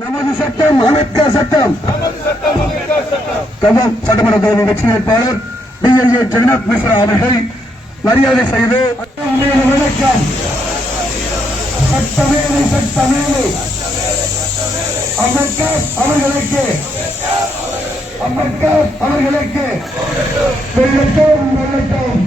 நமது சட்டம் அம்பேத்கர் சட்டம். சட்டமன்ற தொகுதி கட்சி வேட்பாளர் BLA ஜெகநாத் மிஸ்ரா அவர்கள் மரியாதை செய்து வணக்கம். சட்டமேலை சட்டமேலை அம்பேத்கர் அவர்களுக்கு வெள்ளட்டும் வெள்ளட்டும்